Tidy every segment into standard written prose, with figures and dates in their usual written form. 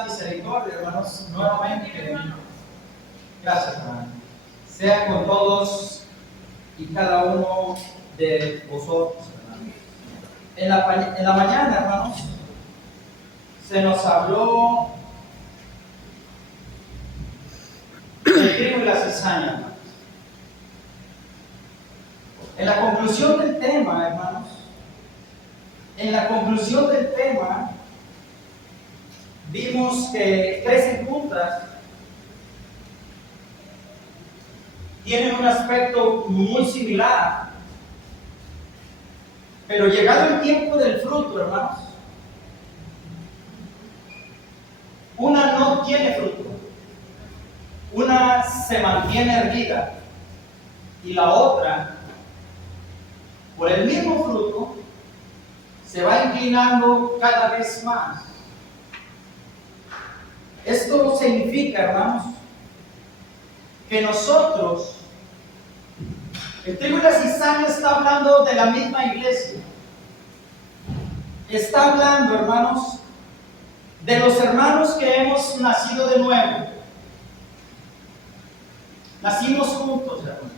la misericordia, hermanos, nuevamente. Gracias, hermano. Sea con todos y cada uno de vosotros, hermanos. En la mañana, hermanos, se nos habló del trigo y la cizaña, hermanos. En la conclusión del tema, hermanos, vimos que tres enjutas tienen un aspecto muy similar, pero llegado el tiempo del fruto, hermanos, una no tiene fruto, una se mantiene erguida y la otra, por el mismo fruto, se va inclinando cada vez más. Esto significa, hermanos, que nosotros, el trigo y la cizaña está hablando de la misma iglesia. Está hablando, hermanos, de los hermanos que hemos nacido de nuevo. Nacimos juntos, hermanos.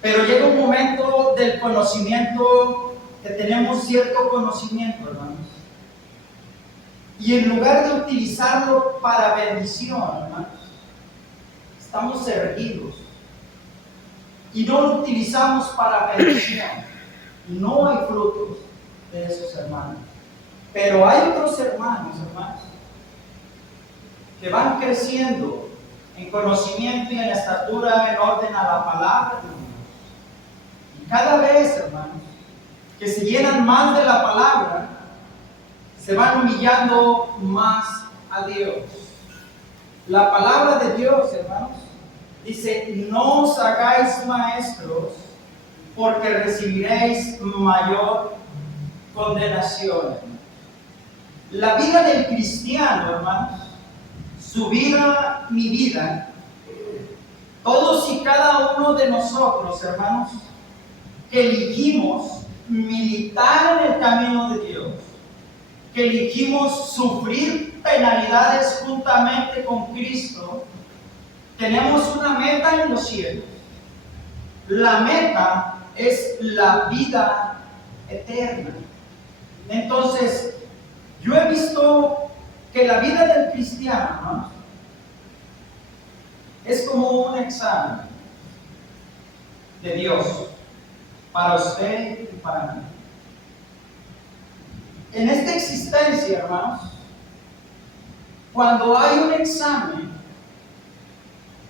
Pero llega un momento del conocimiento, que tenemos cierto conocimiento, hermanos. Y en lugar de utilizarlo para bendición, hermanos, estamos erguidos. Y no lo utilizamos para bendición. No hay frutos de esos hermanos. Pero hay otros hermanos, que van creciendo en conocimiento y en estatura en orden a la palabra de Dios. Y cada vez, hermanos, que se llenan más de la palabra, se van humillando más a Dios. La palabra de Dios, hermanos, dice: no os hagáis maestros, porque recibiréis mayor condenación. La vida del cristiano, hermanos, su vida, mi vida, todos y cada uno de nosotros, hermanos, que elegimos militar en el camino de Dios, que elegimos sufrir penalidades juntamente con Cristo, tenemos una meta en los cielos. La meta es la vida eterna. Entonces, yo he visto que la vida del cristiano, ¿no?, es como un examen de Dios para usted y para mí. En esta existencia, hermanos, cuando hay un examen,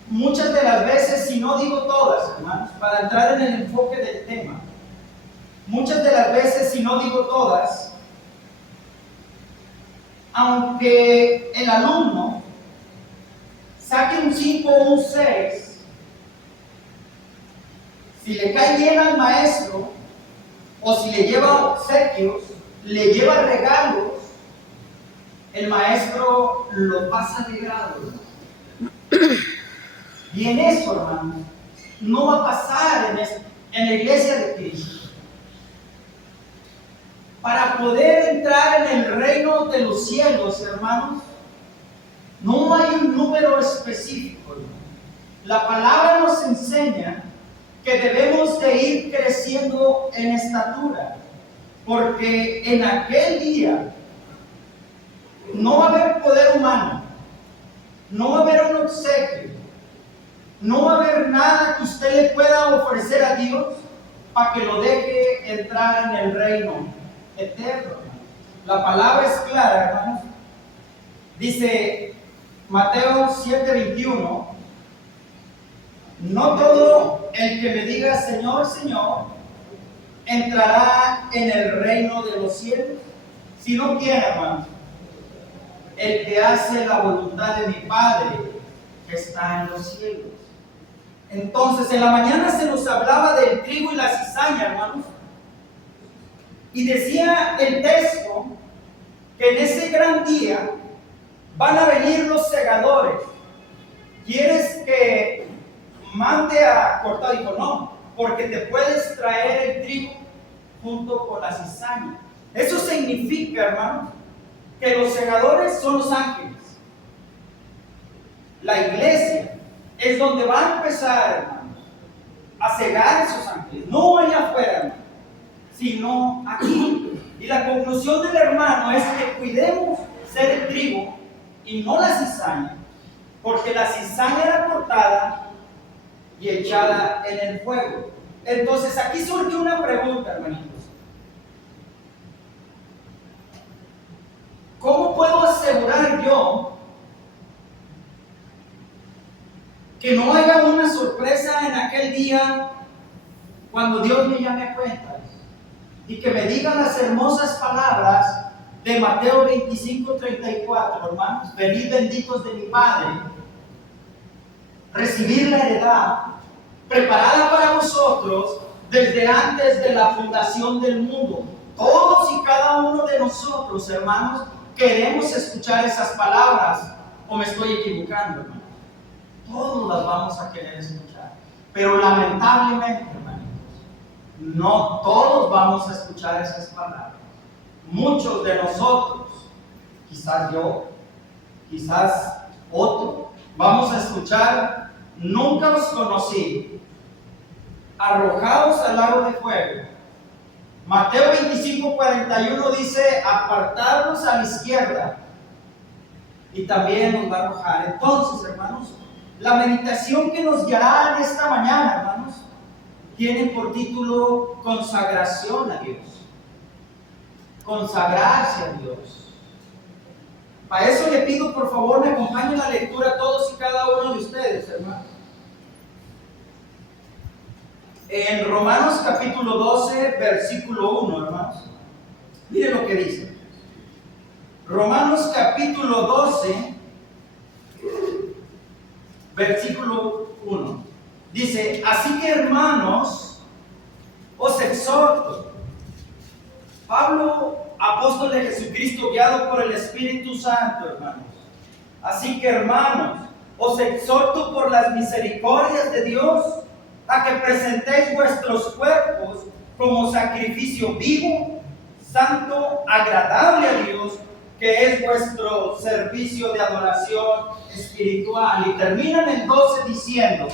muchas de las veces, si no digo todas, hermanos, para entrar en el enfoque del tema, muchas de las veces, si no digo todas, aunque el alumno saque un 5 o un 6, si le cae bien al maestro, o si le lleva obsequios, le lleva regalos, el maestro lo pasa de grado. Y en eso, hermanos, no va a pasar en la iglesia de Cristo. Para poder entrar en el reino de los cielos, hermanos, no hay un número específico. La palabra nos enseña que debemos de ir creciendo en estatura, porque en aquel día no va a haber poder humano, no va a haber un obsequio, no va a haber nada que usted le pueda ofrecer a Dios para que lo deje entrar en el reino eterno. La palabra es clara, hermanos. Dice Mateo 7:21: no todo el que me diga Señor, Señor, entrará en el reino de los cielos, sino quién, hermanos, el que hace la voluntad de mi Padre que está en los cielos. Entonces, en la mañana se nos hablaba del trigo y la cizaña, hermanos, y decía el texto que en ese gran día van a venir los segadores. ¿Quieres que mande a cortar? Dijo, no, porque te puedes traer el trigo junto con la cizaña. Eso significa, hermanos, que los segadores son los ángeles. La iglesia es donde va a empezar, hermanos, a cegar esos ángeles. No allá afuera, hermanos, sino aquí. Y la conclusión del hermano es que cuidemos ser el trigo y no la cizaña, porque la cizaña era cortada y echada en el fuego. Entonces aquí surge una pregunta, hermanitos. ¿Cómo puedo asegurar yo que no haya una sorpresa en aquel día cuando Dios me llame a cuentas y que me diga las hermosas palabras de Mateo 25:34, hermanos? Venid benditos de mi Padre, recibir la heredad preparada para vosotros desde antes de la fundación del mundo. Todos y cada uno de nosotros, hermanos, queremos escuchar esas palabras, ¿o me estoy equivocando, hermanos? Todos las vamos a querer escuchar, pero lamentablemente, hermanos, no todos vamos a escuchar esas palabras. Muchos de nosotros, quizás yo, quizás otro, vamos a escuchar: nunca os conocí, arrojados al lago de fuego. Mateo 25:41 dice: apartarnos a la izquierda, y también nos va a arrojar. Entonces, hermanos, la meditación que nos guiará en esta mañana, hermanos, tiene por título consagración a Dios. Consagrarse a Dios. Para eso le pido, por favor, me acompañen a la lectura todos y cada uno de ustedes, hermanos. En Romanos capítulo 12, versículo 1, hermanos. Miren lo que dice. Romanos capítulo 12, versículo 1. Dice: así que, hermanos, os exhorto. Pablo, apóstol de Jesucristo, guiado por el Espíritu Santo, hermanos. Así que, hermanos, os exhorto por las misericordias de Dios a que presentéis vuestros cuerpos como sacrificio vivo, santo, agradable a Dios, que es vuestro servicio de adoración espiritual. Y termina en el 12 diciendo: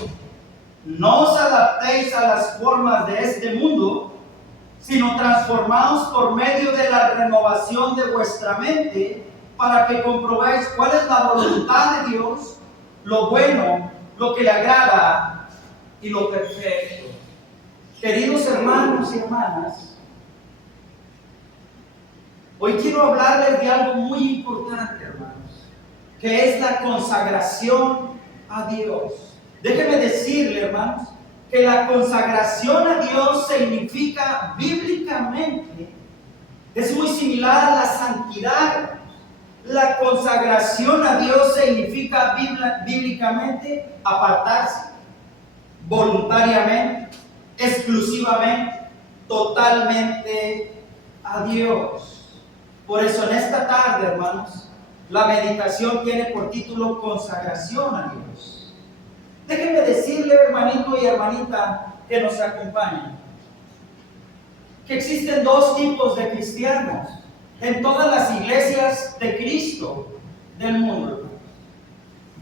no os adaptéis a las formas de este mundo, sino transformaos por medio de la renovación de vuestra mente, para que comprobéis cuál es la voluntad de Dios, lo bueno, lo que le agrada y lo perfecto. Queridos hermanos y hermanas, hoy quiero hablarles de algo muy importante, hermanos, que es la consagración a Dios. Déjenme decirle, hermanos, que la consagración a Dios significa bíblicamente, es muy similar a la santidad. La consagración a Dios significa bíblicamente apartarse voluntariamente, exclusivamente, totalmente a Dios. Por eso en esta tarde, hermanos, la meditación tiene por título consagración a Dios. Déjenme decirle, hermanito y hermanita que nos acompañan, que existen dos tipos de cristianos en todas las iglesias de Cristo del mundo.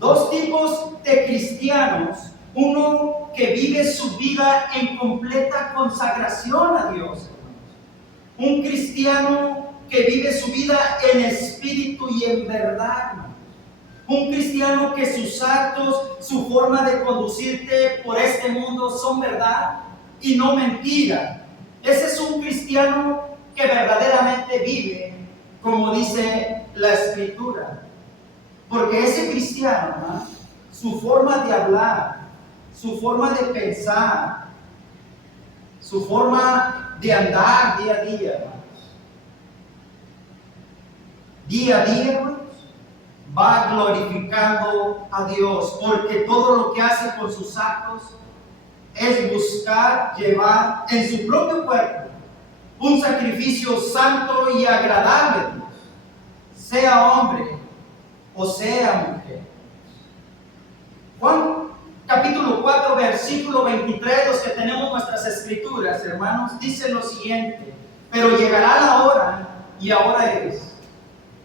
Dos tipos de cristianos. Uno que vive su vida en completa consagración a Dios. Un cristiano que vive su vida en espíritu y en verdad. Un cristiano que sus actos, su forma de conducirte por este mundo son verdad y no mentira. Ese es un cristiano que verdaderamente vive como dice la Escritura. Porque ese cristiano, ¿no?, su forma de hablar, su forma de pensar, su forma de andar día a día, hermanos, va glorificando a Dios, porque todo lo que hace con sus actos es buscar llevar en su propio cuerpo un sacrificio santo y agradable a Dios, sea hombre o sea mujer. Juan capítulo 4, versículo 23, los que tenemos nuestras escrituras, hermanos, dice lo siguiente: pero llegará la hora, y ahora es,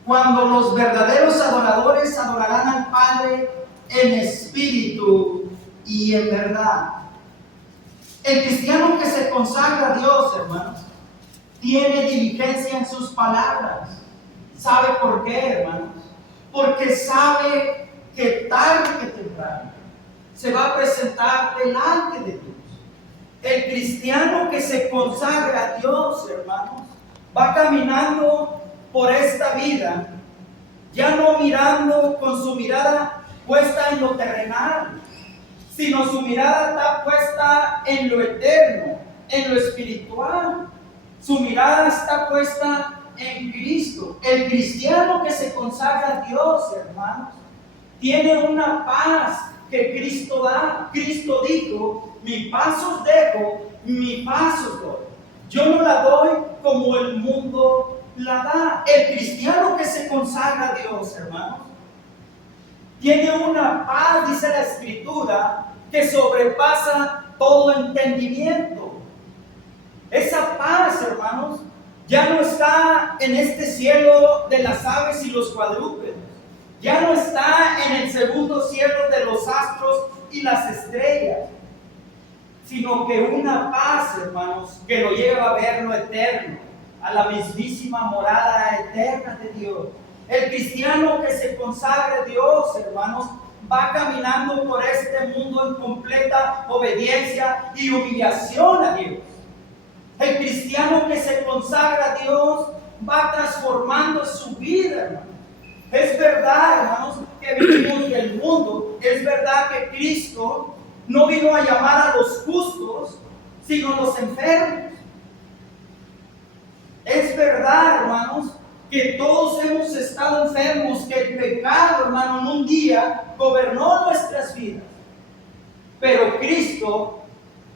cuando los verdaderos adoradores adorarán al Padre en espíritu y en verdad. El cristiano que se consagra a Dios, hermanos, tiene diligencia en sus palabras. ¿Sabe por qué, hermanos? Porque sabe que tarde que temprano se va a presentar delante de Dios. El cristiano que se consagra a Dios, hermanos, va caminando por esta vida, ya no mirando con su mirada puesta en lo terrenal, sino su mirada está puesta en lo eterno, en lo espiritual. Su mirada está puesta en Cristo. El cristiano que se consagra a Dios, hermanos, tiene una paz que Cristo da. Cristo dijo: mi paz os dejo, mi paz os doy. Yo no la doy como el mundo la da. El cristiano que se consagra a Dios, hermanos, tiene una paz, dice la Escritura, que sobrepasa todo entendimiento. Esa paz, hermanos, ya no está en este cielo de las aves y los cuadrúpedos. Ya no está en el segundo cielo de los astros y las estrellas. Sino que una paz, hermanos, que lo lleva a ver lo eterno, a la mismísima morada eterna de Dios. El cristiano que se consagra a Dios, hermanos, va caminando por este mundo en completa obediencia y humillación a Dios. El cristiano que se consagra a Dios va transformando su vida, hermanos. Es verdad, hermanos, que vivimos del mundo. Es verdad que Cristo no vino a llamar a los justos, sino a los enfermos. Es verdad, hermanos, que todos hemos estado enfermos, que el pecado, hermano, en un día gobernó nuestras vidas. Pero Cristo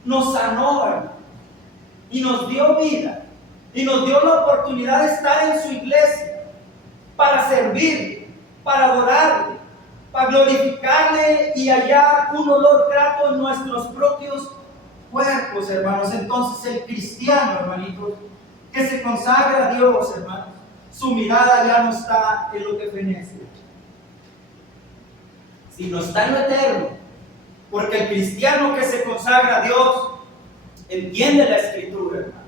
nos sanó, hermano, y nos dio vida, y nos dio la oportunidad de estar en su iglesia para servir, para adorarle, para glorificarle y hallar un olor grato en nuestros propios cuerpos, hermanos. Entonces el cristiano, hermanitos, que se consagra a Dios, hermanos, su mirada ya no está en lo que fenece, sino está en lo eterno. Porque el cristiano que se consagra a Dios entiende la Escritura, hermano.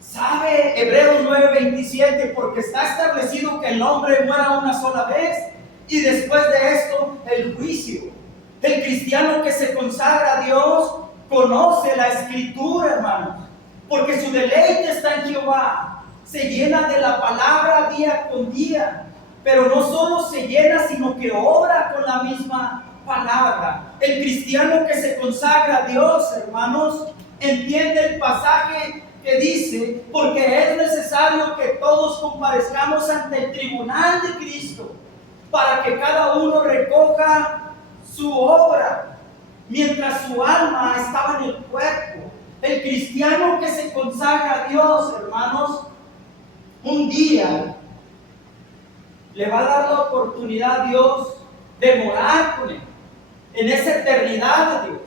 Sabe Hebreos 9:27, porque está establecido que el hombre muera una sola vez y después de esto el juicio. El cristiano que se consagra a Dios conoce la Escritura, hermanos, porque su deleite está en Jehová. Se llena de la palabra día con día, pero no solo se llena, sino que obra con la misma palabra. El cristiano que se consagra a Dios, hermanos, entiende el pasaje que dice: porque es necesario que todos comparezcamos ante el tribunal de Cristo, para que cada uno recoja su obra mientras su alma estaba en el cuerpo. El cristiano que se consagra a Dios, hermanos, un día le va a dar la oportunidad a Dios de morar con Él, en esa eternidad de Dios,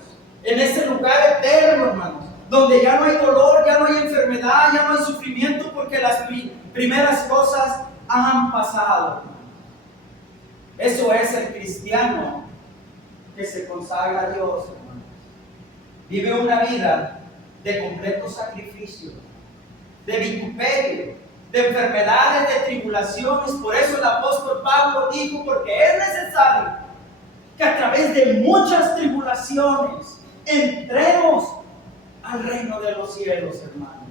en ese lugar eterno, hermanos, donde ya no hay dolor, ya no hay enfermedad, ya no hay sufrimiento, porque las primeras cosas han pasado. Eso es el cristiano que se consagra a Dios, hermanos. Vive una vida de completo sacrificio, de vituperio, de enfermedades, de tribulaciones. Por eso el apóstol Pablo dijo: porque es necesario que a través de muchas tribulaciones entremos al reino de los cielos, hermano.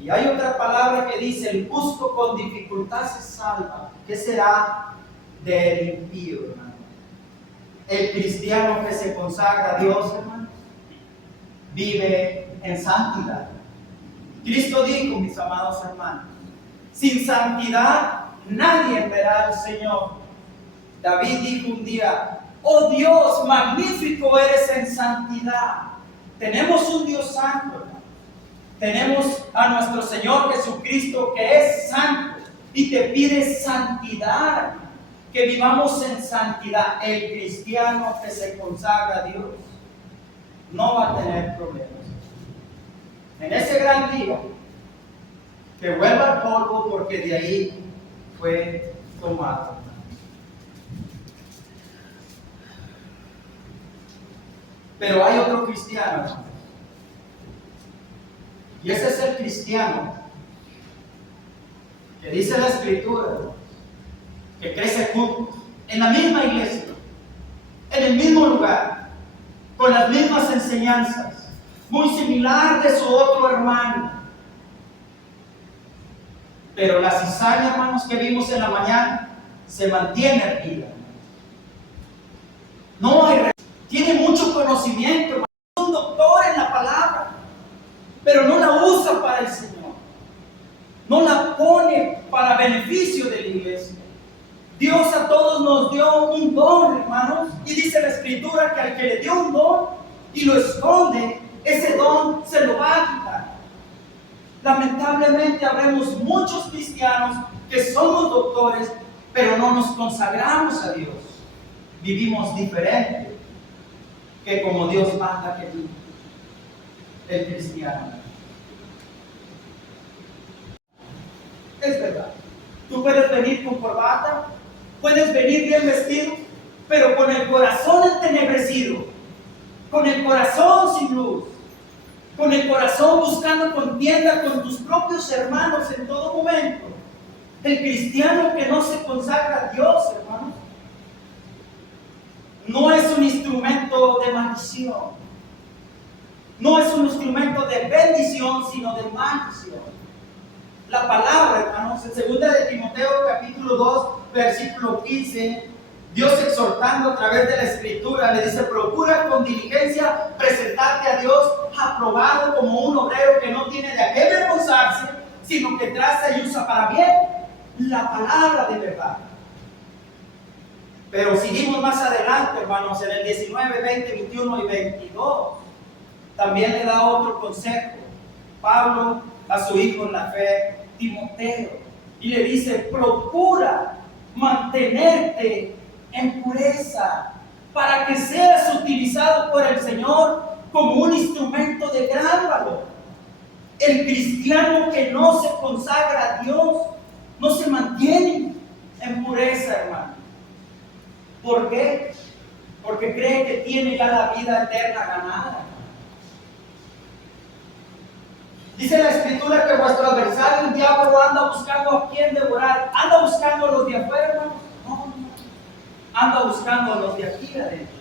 Y hay otra palabra que dice: el justo con dificultad se salva. ¿Qué será del impío, hermano? El cristiano que se consagra a Dios, hermano, vive en santidad. Cristo dijo, mis amados hermanos: sin santidad nadie verá al Señor. David dijo un día: oh Dios, magnífico eres en santidad. Tenemos un Dios santo, hermano. Tenemos a nuestro Señor Jesucristo, que es santo y te pide santidad, que vivamos en santidad. El cristiano que se consagra a Dios no va a tener problemas. En ese gran día, que vuelva al polvo, porque de ahí fue tomado. Pero hay otro cristiano, hermanos. Y ese es el cristiano que dice la Escritura, que crece juntos, en la misma iglesia, en el mismo lugar, con las mismas enseñanzas, muy similar de su otro hermano. Pero la cizaña, hermanos, que vimos en la mañana, se mantiene erguida. No hay, tiene mucho conocimiento, hermanos, es un doctor en la palabra, pero no la usa para el Señor. No la pone para beneficio de la iglesia. Dios a todos nos dio un don, hermanos, y dice la Escritura que al que le dio un don y lo esconde, ese don se lo va a quitar. Lamentablemente habremos muchos cristianos que somos doctores, pero no nos consagramos a Dios. Vivimos diferente que como Dios manda que viva el cristiano. Es verdad. Tú puedes venir con corbata, puedes venir bien vestido, pero con el corazón entenebrecido, con el corazón sin luz, con el corazón buscando contienda con tus propios hermanos en todo momento. El cristiano que no se consagra a Dios, hermanos, no es un instrumento de maldición, no es un instrumento de bendición, sino de maldición. La palabra, hermanos, en 2 de Timoteo capítulo 2, versículo 15, Dios exhortando a través de la Escritura, le dice: procura con diligencia presentarte a Dios aprobado como un obrero que no tiene de qué avergonzarse, sino que traza y usa para bien la palabra de verdad. Pero seguimos más adelante, hermanos, en el 19, 20, 21 y 22, también le da otro consejo Pablo a su hijo en la fe, Timoteo, y le dice: procura mantenerte en pureza para que seas utilizado por el Señor como un instrumento de gran valor. El cristiano que no se consagra a Dios no se mantiene en pureza, hermano. ¿Por qué? Porque cree que tiene ya la vida eterna ganada. Dice la Escritura que vuestro adversario, el diablo, anda buscando a quien devorar. ¿Anda buscando a los de afuera, hermano? No. Anda buscando a los de aquí adentro.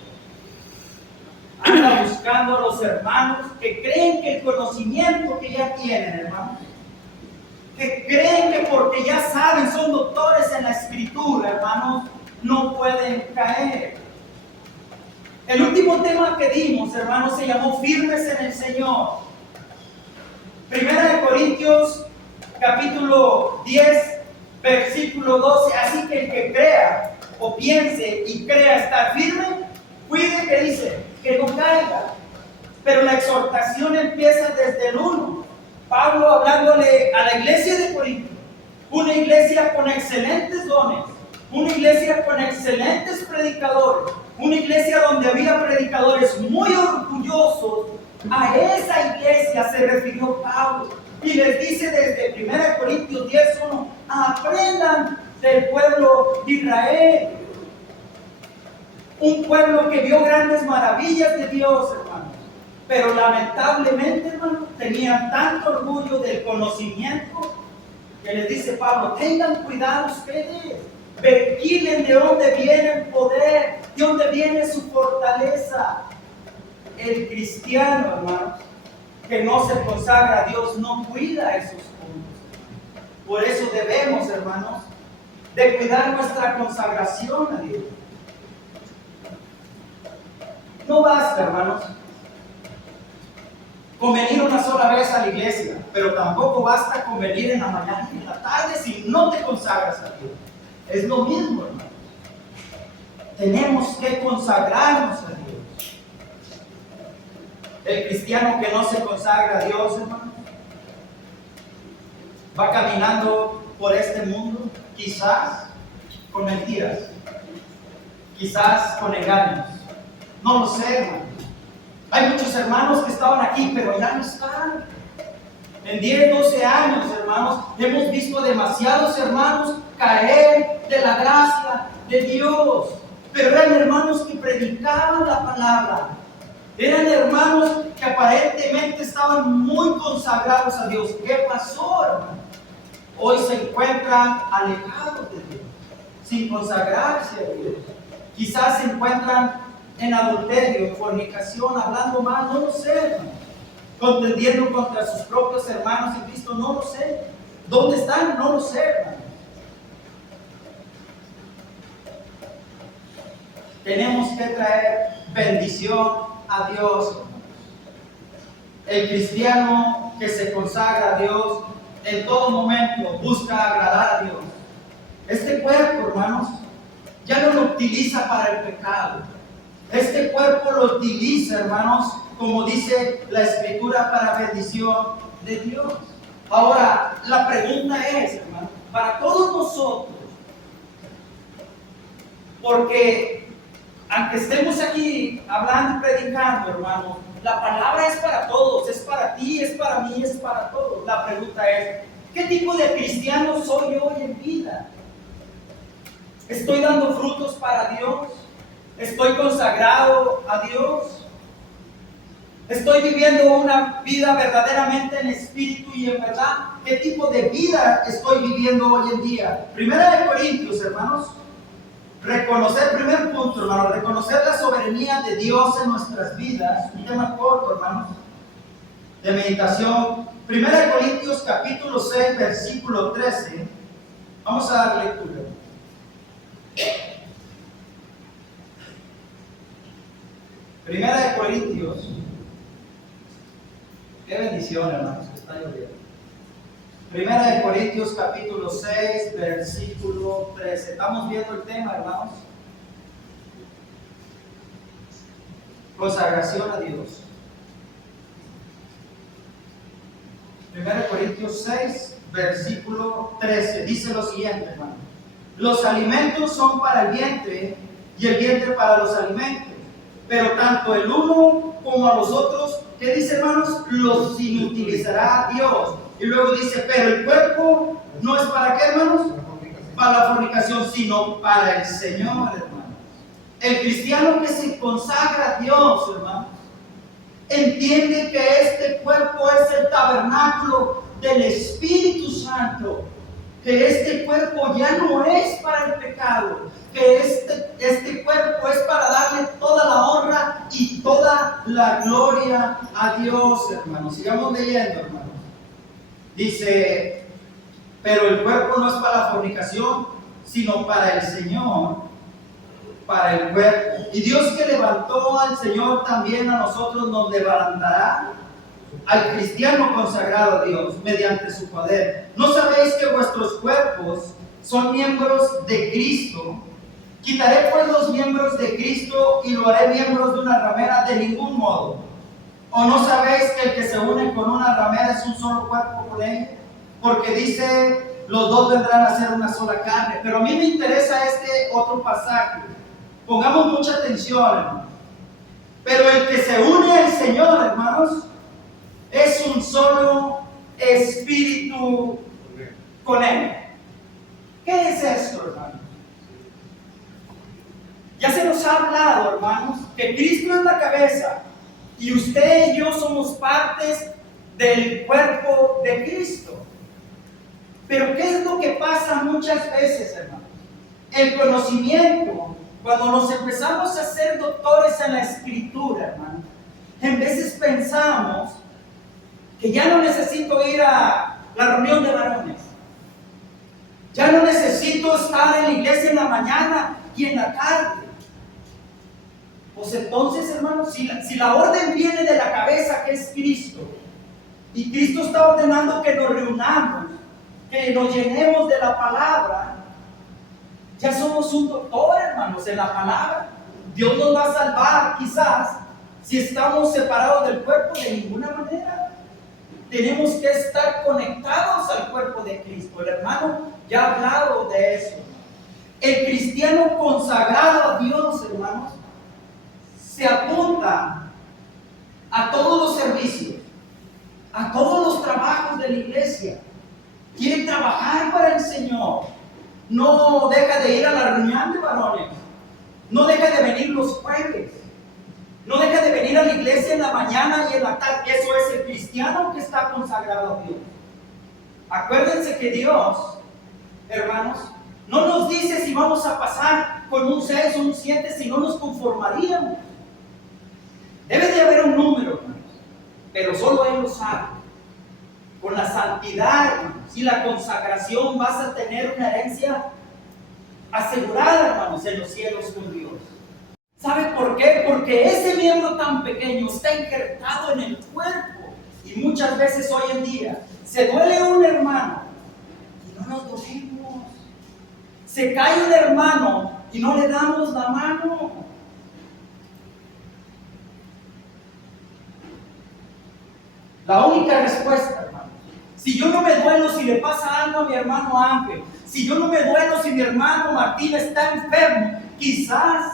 Anda buscando a los hermanos que creen que el conocimiento que ya tienen, hermano, que creen que porque ya saben, son doctores en la Escritura, hermanos, no pueden caer. El último tema que dimos, hermanos, se llamó firmes en el Señor. 1 Corintios capítulo 10, versículo 12. Así que el que crea o piense y crea estar firme, cuide, que dice, que no caiga. Pero la exhortación empieza desde el 1. Pablo hablándole a la iglesia de Corinto, una iglesia con excelentes dones, una iglesia con excelentes predicadores, una iglesia donde había predicadores muy orgullosos. A esa iglesia se refirió Pablo y les dice desde 1 Corintios 10:1: aprendan del pueblo de Israel, un pueblo que vio grandes maravillas de Dios, hermano, pero lamentablemente, hermano, tenían tanto orgullo del conocimiento que les dice Pablo: tengan cuidado ustedes, vigilen de dónde viene el poder, de dónde viene su fortaleza. El cristiano, hermanos, que no se consagra a Dios, no cuida esos puntos. Por eso debemos, hermanos, de cuidar nuestra consagración a Dios. No basta, hermanos, con venir una sola vez a la iglesia, pero tampoco basta con venir en la mañana y en la tarde si no te consagras a Dios. Es lo mismo, hermanos. Tenemos que consagrarnos a Dios. El cristiano que no se consagra a Dios, hermano, va caminando por este mundo, quizás con mentiras, quizás con engaños. No lo sé, hermano. Hay muchos hermanos que estaban aquí, pero ya no están. En 10, 12 años, hermanos, hemos visto demasiados hermanos caer de la gracia de Dios. Pero eran hermanos que predicaban la palabra. Eran hermanos que aparentemente estaban muy consagrados a Dios. ¿Qué pasó, hermano? Hoy se encuentran alejados de Dios, sin consagrarse a Dios. Quizás se encuentran en adulterio, fornicación, hablando mal, no lo sé, hermano. Contendiendo contra sus propios hermanos en Cristo, no lo sé. ¿Dónde están? No lo sé, hermano. Tenemos que traer bendición a Dios. El cristiano que se consagra a Dios en todo momento busca agradar a Dios. Este cuerpo, hermanos, ya no lo utiliza para el pecado. Este cuerpo lo utiliza, hermanos, como dice la Escritura, para bendición de Dios. Ahora, la pregunta es, hermano, para todos nosotros, porque aunque estemos aquí hablando y predicando, hermano, la palabra es para todos, es para ti, es para mí, es para todos. La pregunta es, ¿qué tipo de cristiano soy yo hoy en vida? ¿Estoy dando frutos para Dios? ¿Estoy consagrado a Dios? ¿Estoy viviendo una vida verdaderamente en espíritu y en verdad? ¿Qué tipo de vida estoy viviendo hoy en día? Primera de Corintios, hermanos. Reconocer, primer punto, hermano, reconocer la soberanía de Dios en nuestras vidas. Un tema corto, hermanos, de meditación. Primera de Corintios, capítulo 6, versículo 13. Vamos a dar lectura. Primera de Corintios. Qué bendición, hermanos, que está lloviendo. Primera de Corintios, capítulo 6, versículo 13. Estamos viendo el tema, hermanos. Consagración a Dios. Primera de Corintios 6, versículo 13. Dice lo siguiente, hermano. Los alimentos son para el vientre y el vientre para los alimentos. Pero tanto el uno como a los otros, ¿qué dice, hermanos? Los inutilizará Dios. Y luego dice, pero el cuerpo no es para qué, hermanos? Para la fornicación, sino para el Señor, hermanos. El cristiano que se consagra a Dios, hermanos, entiende que este cuerpo es el tabernáculo del Espíritu Santo. Que este cuerpo ya no es para el pecado, que este cuerpo es para darle toda la honra y toda la gloria a Dios, hermanos. Sigamos leyendo, hermanos. Dice, pero el cuerpo no es para la fornicación, sino para el Señor, para el cuerpo. Y Dios que levantó al Señor, también a nosotros nos levantará. Al cristiano consagrado a Dios mediante su poder. ¿No sabéis que vuestros cuerpos son miembros de Cristo? Quitaré pues los miembros de Cristo y lo haré miembros de una ramera. De ningún modo. ¿O no sabéis que el que se une con una ramera es un solo cuerpo con ella? Porque dice, los dos vendrán a ser una sola carne. Pero a mí me interesa este otro pasaje. Pongamos mucha atención, hermanos. Pero el que se une al Señor, hermanos, es un solo espíritu con Él. ¿Qué es esto, hermanos? Ya se nos ha hablado, hermanos, que Cristo es la cabeza y usted y yo somos partes del cuerpo de Cristo. Pero ¿qué es lo que pasa muchas veces, hermanos? El conocimiento, cuando nos empezamos a ser doctores en la Escritura, hermanos, en veces pensamos que ya no necesito ir a la reunión de varones. Ya no necesito estar en la iglesia en la mañana y en la tarde. Pues entonces, hermanos, si la orden viene de la cabeza, que es Cristo, y Cristo está ordenando que nos reunamos, que nos llenemos de la palabra, ya somos un doctor, hermanos, en la palabra. Dios nos va a salvar, quizás, si estamos separados del cuerpo, de ninguna manera. Tenemos que estar conectados al cuerpo de Cristo. El hermano ya ha hablado de eso. El cristiano consagrado a Dios, hermanos, se apunta a todos los servicios, a todos los trabajos no deja de ir a la reunión de varones, no deja de venir los jueves, no deja de venir a la iglesia en la mañana y en la tarde. Eso es el cristiano que está consagrado a Dios. Acuérdense que Dios, hermanos, no nos dice si vamos a pasar con un 6 o un 7, si no nos conformaríamos. Debe de haber un número, hermanos, pero solo Él lo sabe. Con la santidad, hermanos, y la consagración vas a tener una herencia asegurada, hermanos, en los cielos con Dios. ¿Sabe por qué? Porque ese miembro tan pequeño está injertado en el cuerpo. Y muchas veces hoy en día se duele un hermano y no nos dolemos. Se cae un hermano y no le damos la mano. La única respuesta, hermano, si yo no me duelo si le pasa algo a mi hermano Ángel, si yo no me duelo si mi hermano Martín está enfermo, quizás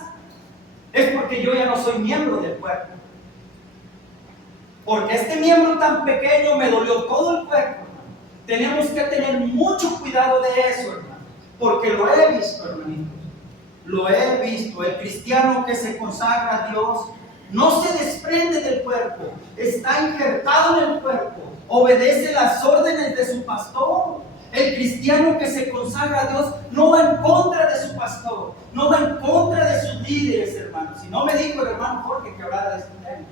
es porque yo ya no soy miembro del cuerpo. Porque este miembro tan pequeño me dolió todo el cuerpo, hermano. Tenemos que tener mucho cuidado de eso, hermano, porque lo he visto, hermanitos. Lo he visto. El cristiano que se consagra a Dios no se desprende del cuerpo, está injertado en el cuerpo, obedece las órdenes de su pastor. El cristiano que se consagra a Dios no va en contra de su pastor, no va en contra de sus líderes, hermanos. Si no me dijo el hermano Jorge que hablara de este tema,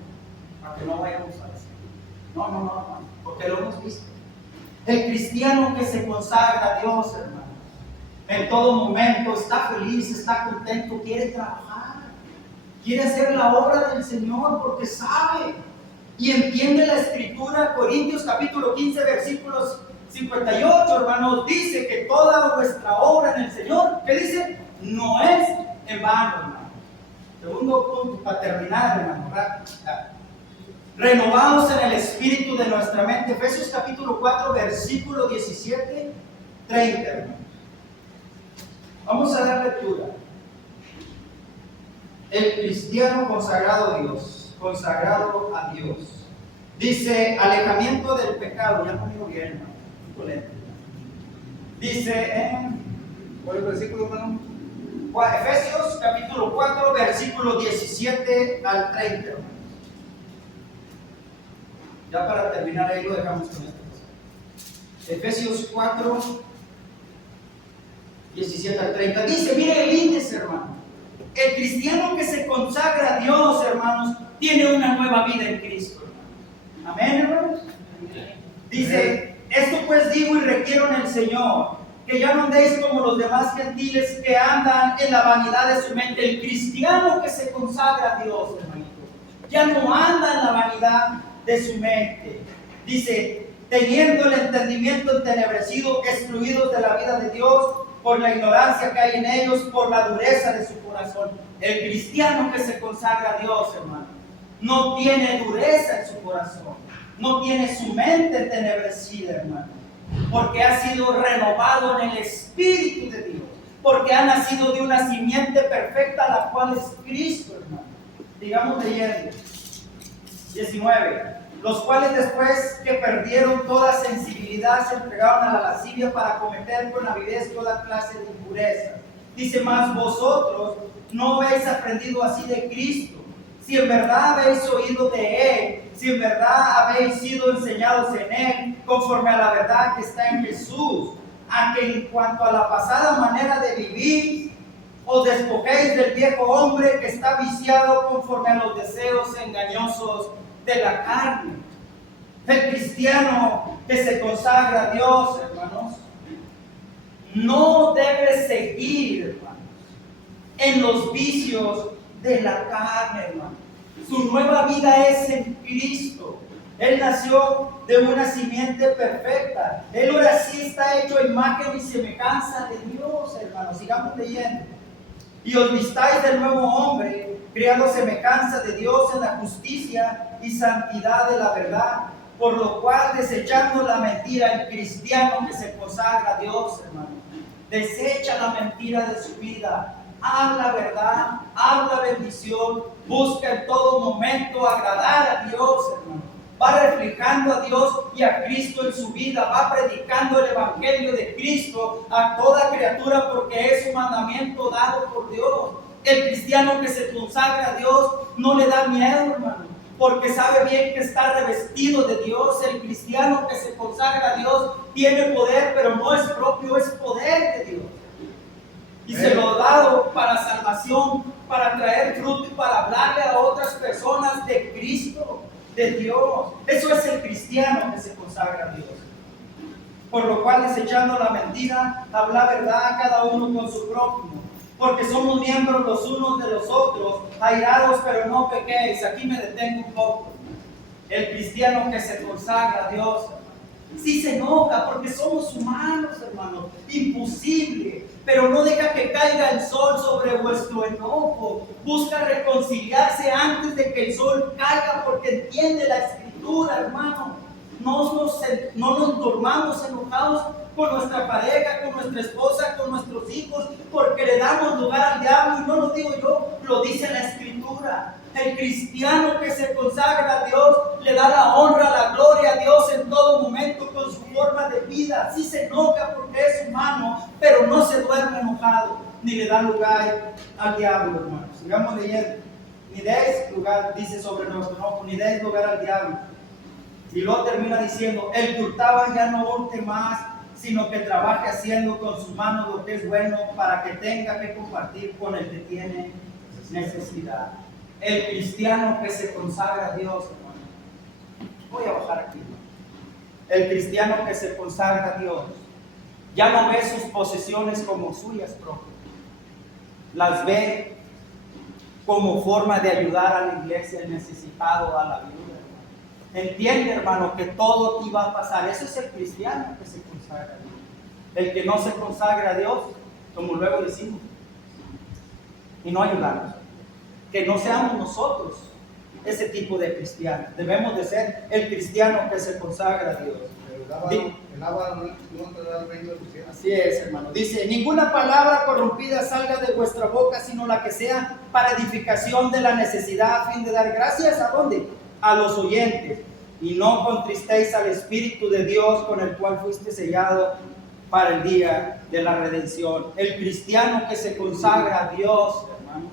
para que no vayamos a decir. No, hermano, porque lo hemos visto. El cristiano que se consagra a Dios, hermano, en todo momento está feliz, está contento, quiere trabajar, quiere hacer la obra del Señor porque sabe y entiende la Escritura. Corintios capítulo 15, versículos 58, hermanos, dice que toda nuestra obra en el Señor, ¿qué dice? No es en vano, hermano. Segundo punto, para terminar, hermano, renovados en el espíritu de nuestra mente. Efesios capítulo 4, versículo 17, 30, hermano. Vamos a dar lectura. El cristiano consagrado a Dios, consagrado a Dios. Dice, alejamiento del pecado. Ya no digo bien, hermano. Dice, ¿cuál es el versículo, hermano? Efesios capítulo 4, versículo 17 al 30, hermano. Ya para terminar ahí lo dejamos con esto. Efesios 4, 17 al 30. Dice, mire el índice, hermano. El cristiano que se consagra a Dios, hermanos, tiene una nueva vida en Cristo, hermano. Amén, hermanos. Dice, esto pues digo y requiero en el Señor, que ya no andéis como los demás gentiles que andan en la vanidad de su mente. El cristiano que se consagra a Dios, hermanito, ya no anda en la vanidad de su mente. Dice, teniendo el entendimiento entenebrecido, excluidos de la vida de Dios por la ignorancia que hay en ellos, por la dureza de su corazón. El cristiano que se consagra a Dios, hermano, no tiene dureza en su corazón, no tiene su mente entenebrecida, hermano, porque ha sido renovado en el Espíritu de Dios, porque ha nacido de una simiente perfecta, la cual es Cristo, hermano. Digamos leyendo 19. Los cuales después que perdieron toda sensibilidad se entregaron a la lascivia para cometer con avidez toda clase de impureza. Dice más, vosotros no habéis aprendido así de Cristo, si en verdad habéis oído de Él, si en verdad habéis sido enseñados en Él, conforme a la verdad que está en Jesús, a que en cuanto a la pasada manera de vivir, os despojéis del viejo hombre que está viciado conforme a los deseos engañosos de la carne. El cristiano que se consagra a Dios, hermanos, no debe seguir, hermanos, en los vicios de la carne, hermano. Su nueva vida es en Cristo. Él nació de una simiente perfecta. Él ahora sí está hecho a imagen y semejanza de Dios, hermanos. Sigamos leyendo. Y os vistáis del nuevo hombre, creado a semejanza de Dios en la justicia y santidad de la verdad, por lo cual, desechando la mentira, el cristiano que se consagra a Dios, hermano, desecha la mentira de su vida, habla verdad, habla bendición, busca en todo momento agradar a Dios, hermano. va reflejando a Dios y a Cristo en su vida, va predicando el Evangelio de Cristo a toda criatura porque es un mandamiento dado por Dios. El cristiano que se consagra a Dios no le da miedo, hermano, porque sabe bien que está revestido de Dios. El cristiano que se consagra a Dios tiene poder, pero no es propio, es poder de Dios. Y se lo ha dado para salvación, para traer fruto y para hablarle a otras personas de Cristo, de Dios. Eso es el cristiano que se consagra a Dios. Por lo cual, desechando la mentira, habla verdad cada uno con su prójimo, porque somos miembros los unos de los otros. Airados, pero no pequéis. Aquí me detengo un poco. El cristiano que se consagra a Dios, sí se enoja porque somos humanos, hermano, imposible, pero no deja que caiga el sol sobre vuestro enojo. Busca reconciliarse antes de que el sol caiga, porque entiende la Escritura, hermano. No nos durmamos enojados con nuestra pareja, con nuestra esposa, con nuestros hijos, porque le damos lugar al diablo. Y no lo digo yo, lo dice la Escritura. El cristiano que se consagra a Dios le da la honra, la gloria a Dios en todo momento con su forma de vida. Sí se enoja porque es humano, pero no se duerme enojado, ni le da lugar al diablo, hermano. Sigamos leyendo. Ni deis lugar, dice sobre nuestro enojo, ni deis lugar al diablo. Y luego termina diciendo: el que hurtaba ya no hurte más, sino que trabaje haciendo con sus manos lo que es bueno, para que tenga que compartir con el que tiene necesidad. El cristiano que se consagra a Dios, hermano. Voy a bajar aquí. El cristiano que se consagra a Dios ya no ve sus posesiones como suyas propias, las ve como forma de ayudar a la iglesia, al necesitado, a la viuda. Entiende, hermano, que todo aquí va a pasar. Eso es el cristiano que se consagra a Dios. El que no se consagra a Dios, como luego decimos, y no ayudamos. Que no seamos nosotros ese tipo de cristianos. Debemos de ser el cristiano que se consagra a Dios. El agua no te da el reino de los cielos. Así es, hermano. Dice: ninguna palabra corrompida salga de vuestra boca, sino la que sea para edificación de la necesidad, a fin de dar gracias ¿a dónde? A los oyentes. Y no contristéis al Espíritu de Dios, con el cual fuiste sellado para el día de la redención. El cristiano que se consagra a Dios, hermano,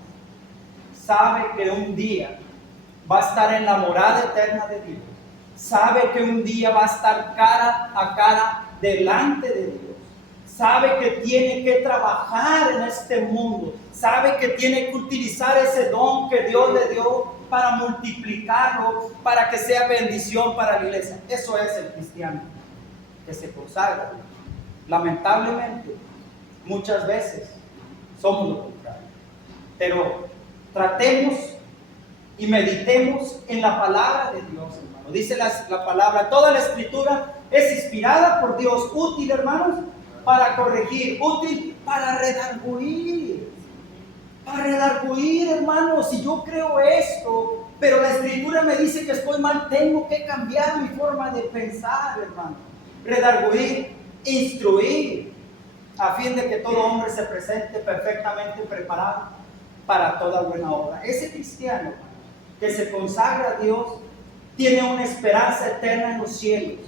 sabe que un día va a estar en la morada eterna de Dios. Sabe que un día va a estar cara a cara delante de Dios. Sabe que tiene que trabajar en este mundo. Sabe que tiene que utilizar ese don que Dios le dio para multiplicarlo, para que sea bendición para la iglesia. Eso es el cristiano que se consagra. Lamentablemente, muchas veces somos lo contrario. Pero tratemos y meditemos en la palabra de Dios, hermano. Dice la palabra: toda la Escritura es inspirada por Dios, útil, hermanos, para corregir, útil para redarguir. Para redarguir, hermanos. Si yo creo esto, pero la Escritura me dice que estoy mal, tengo que cambiar mi forma de pensar, hermano. Redarguir, instruir, a fin de que todo hombre se presente perfectamente preparado para toda buena obra. Ese cristiano que se consagra a Dios tiene una esperanza eterna en los cielos,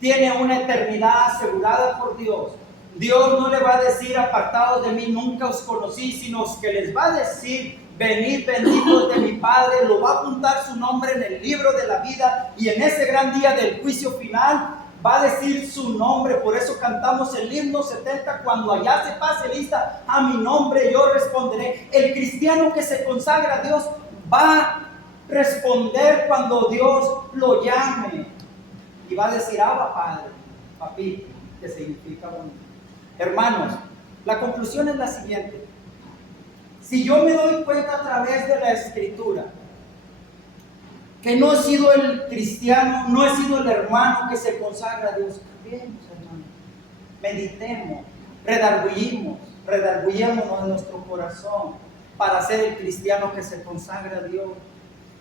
tiene una eternidad asegurada por Dios. Dios no le va a decir: apartados de mí, nunca os conocí, sino que les va a decir: venid benditos de mi Padre. Lo va a apuntar su nombre en el libro de la vida, y en ese gran día del juicio final va a decir su nombre. Por eso cantamos el himno 70: cuando allá se pase lista, a mi nombre yo responderé. El cristiano que se consagra a Dios va a responder cuando Dios lo llame, y va a decir: Abba, Padre, papito, que significa bonito. Hermanos, la conclusión es la siguiente: si yo me doy cuenta a través de la Escritura que no he sido el cristiano, no he sido el hermano que se consagra a Dios, cambiemos, hermano, meditemos, redarguyémonos en nuestro corazón para ser el cristiano que se consagra a Dios.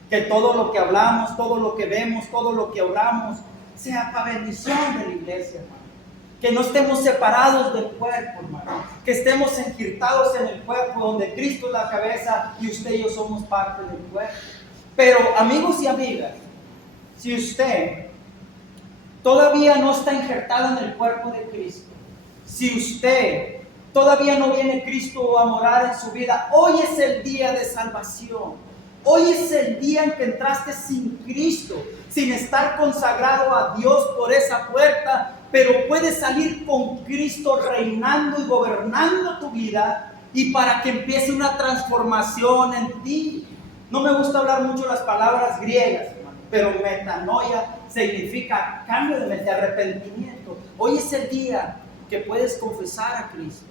Que todo lo que hablamos, todo lo que vemos, todo lo que oramos sea para bendición de la iglesia, hermano. Que no estemos separados del cuerpo, hermano. Que estemos enquirtados en el cuerpo, donde Cristo es la cabeza y usted y yo somos parte del cuerpo. Pero, amigos y amigas, si usted todavía no está injertado en el cuerpo de Cristo, si usted todavía no viene Cristo a morar en su vida, hoy es el día de salvación. Hoy es el día en que entraste sin Cristo, sin estar consagrado a Dios por esa puerta, pero puedes salir con Cristo reinando y gobernando tu vida y para que empiece una transformación en ti. No me gusta hablar mucho las palabras griegas, hermano, pero metanoia significa cambio de mente, arrepentimiento. Hoy es el día que puedes confesar a Cristo.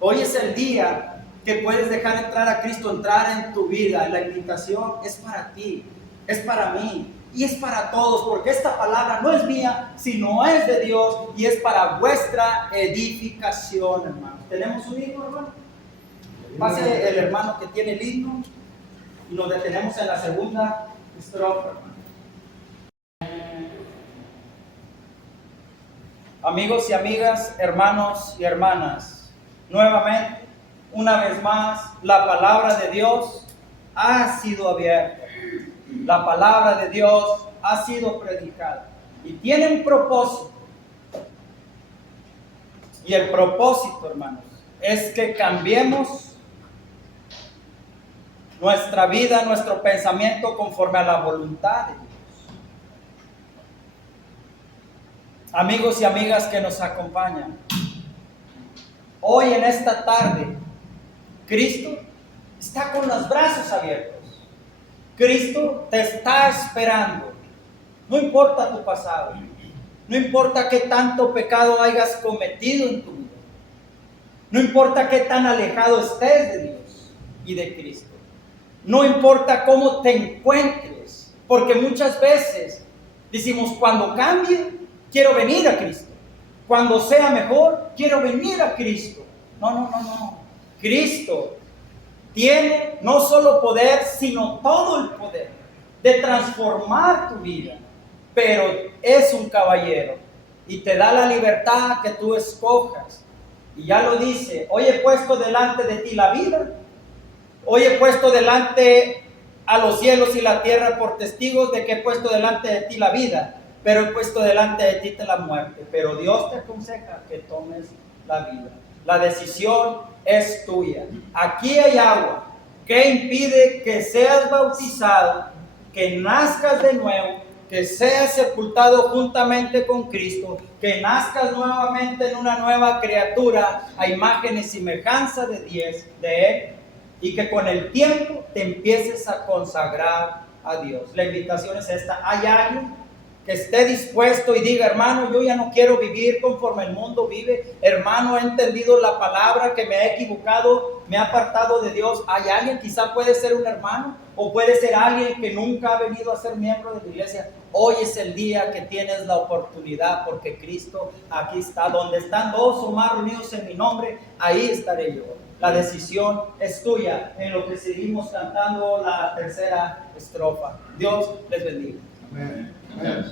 Hoy es el día que puedes dejar entrar a Cristo, entrar en tu vida. La invitación es para ti, es para mí y es para todos, porque esta palabra no es mía, sino es de Dios y es para vuestra edificación, hermanos. ¿Tenemos un himno, hermano? Pase el hermano que tiene el himno y nos detenemos en la segunda estrofa, hermano. Amigos y amigas, hermanos y hermanas, nuevamente, una vez más, la palabra de Dios ha sido abierta. La palabra de Dios ha sido predicada y tiene un propósito. Y el propósito, hermanos, es que cambiemos nuestra vida, nuestro pensamiento conforme a la voluntad de Dios. Amigos y amigas que nos acompañan, hoy en esta tarde, Cristo está con los brazos abiertos. Cristo te está esperando. No importa tu pasado, no importa qué tanto pecado hayas cometido en tu vida, no importa qué tan alejado estés de Dios y de Cristo, no importa cómo te encuentres, porque muchas veces decimos, cuando cambie, quiero venir a Cristo. Cuando sea mejor, quiero venir a Cristo. No. Cristo tiene no solo poder, sino todo el poder de transformar tu vida. Pero es un caballero y te da la libertad que tú escojas. Y ya lo dice, hoy he puesto delante de ti la vida. Hoy he puesto delante a los cielos y la tierra por testigos de que he puesto delante de ti la vida, pero he puesto delante de ti la muerte. Pero Dios te aconseja que tomes la vida. La decisión es tuya. Aquí hay agua que impide que seas bautizado, que nazcas de nuevo, que seas sepultado juntamente con Cristo, que nazcas nuevamente en una nueva criatura a imagen y semejanza de Él, y que con el tiempo te empieces a consagrar a Dios. La invitación es esta. ¿Hay alguien que esté dispuesto y diga, hermano, yo ya no quiero vivir conforme el mundo vive? Hermano, he entendido la palabra, que me he equivocado, me he apartado de Dios. ¿Hay alguien? Quizá puede ser un hermano o puede ser alguien que nunca ha venido a ser miembro de la iglesia. Hoy es el día que tienes la oportunidad, porque Cristo aquí está. Donde están dos o más reunidos en mi nombre, ahí estaré yo. La decisión es tuya, en lo que seguimos cantando la tercera estrofa. Dios les bendiga. Amén. Amén.